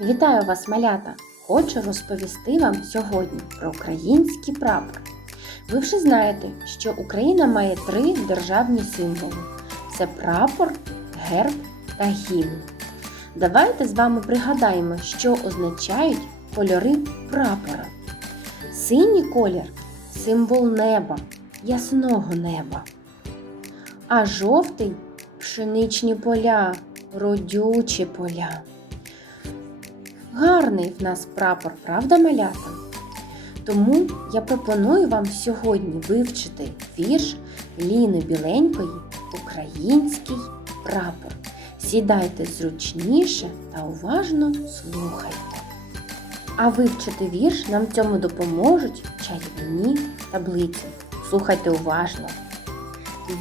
Вітаю вас, малята! Хочу розповісти вам сьогодні про український прапор. Ви вже знаєте, що Україна має три державні символи: це прапор, герб та гімн. Давайте з вами пригадаємо, що означають кольори прапора. Синій колір символ неба, ясного неба. А жовтий пшеничні поля, родючі поля. Гарний в нас прапор, правда, малята? Тому я пропоную вам сьогодні вивчити вірш Ліни Біленької Український прапор. Сідайте зручніше та уважно слухайте. А вивчити вірш нам цьому допоможуть чарівні таблиці. Слухайте уважно.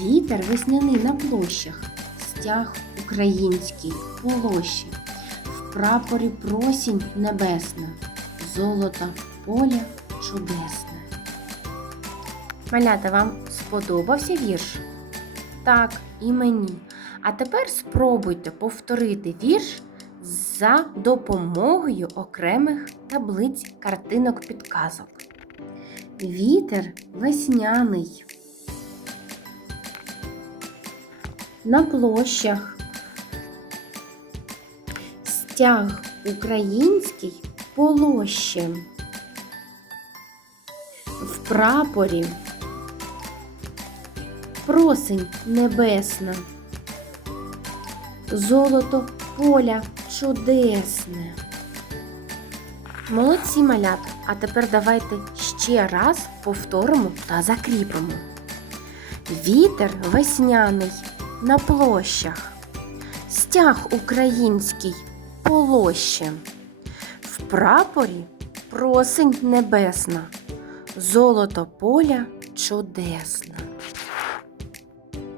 Вітер весняний на площах, стяг український полощі, прапорі просінь небесна, золото поля чудесне. Малята, вам сподобався вірш? Так, і мені. А тепер спробуйте повторити вірш за допомогою окремих таблиць картинок підказок. Вітер весняний. На площах. Стяг український полощем. В прапорі. Просень небесна. Золото поля чудесне. Молодці малята. А тепер давайте ще раз повторимо та закріпимо. Вітер весняний на площах, стяг український полощем, в прапорі просень небесна, золото поля чудесна.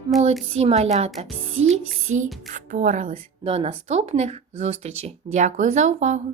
Молодці малята, всі-всі впорались. До наступних зустрічей. Дякую за увагу!